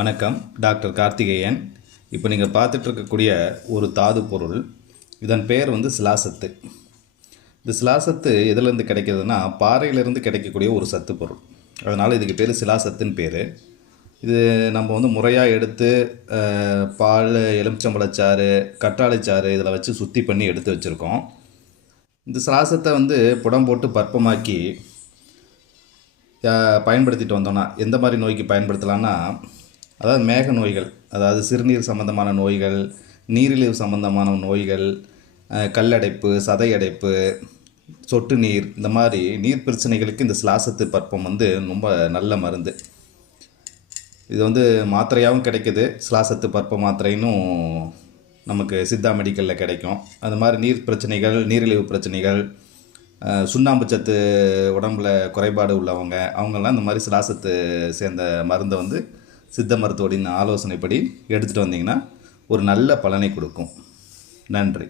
வணக்கம். டாக்டர் கார்த்திகேயன். இப்போ நீங்கள் பார்த்துட்ருக்கக்கூடிய ஒரு தாது பொருள், இதன் பெயர் சிலாசத்து. இந்த சிலாசத்து எதுலேருந்து கிடைக்கிறதுனா பாறையிலேருந்து கிடைக்கக்கூடிய ஒரு சத்து பொருள். அதனால் இதுக்கு பேர் சிலாசத்துன்னு பேர். இது நம்ம முறையாக எடுத்து பால், எலுமிச்சம்பழச்சாறு, கற்றாழைச்சாறு இதில் வச்சு சுத்தி பண்ணி எடுத்து வச்சுருக்கோம். இந்த சிலாசத்தை புடம் போட்டு பற்பமாக்கி பயன்படுத்திட்டு வந்தோன்னா எந்த மாதிரி நோய்க்கு பயன்படுத்தலான்னா, அதாவது மேக நோய்கள், அதாவது சிறுநீர் சம்பந்தமான நோய்கள், நீரிழிவு சம்பந்தமான நோய்கள், கல்லடைப்பு, சதையடைப்பு, சொட்டு நீர், இந்த மாதிரி நீர் பிரச்சனைகளுக்கு இந்த சிலாசத்து பற்பம் ரொம்ப நல்ல மருந்து. இது மாத்திரையாகவும் கிடைக்குது. சிலாசத்து பற்ப மாத்திரைன்னும் நமக்கு சித்தா மெடிக்கலில் கிடைக்கும். அது மாதிரி நீர் பிரச்சனைகள், நீரிழிவு பிரச்சனைகள், சுண்ணாம்பு சத்து உடம்புல குறைபாடு உள்ளவங்க, அவங்கெல்லாம் இந்த மாதிரி சிலாசத்து சேர்ந்த மருந்தை சித்த மருத்துவரின் ஆலோசனைப்படி எடுத்துகிட்டு வந்தீங்கன்னா ஒரு நல்ல பலனை கொடுக்கும். நன்றி.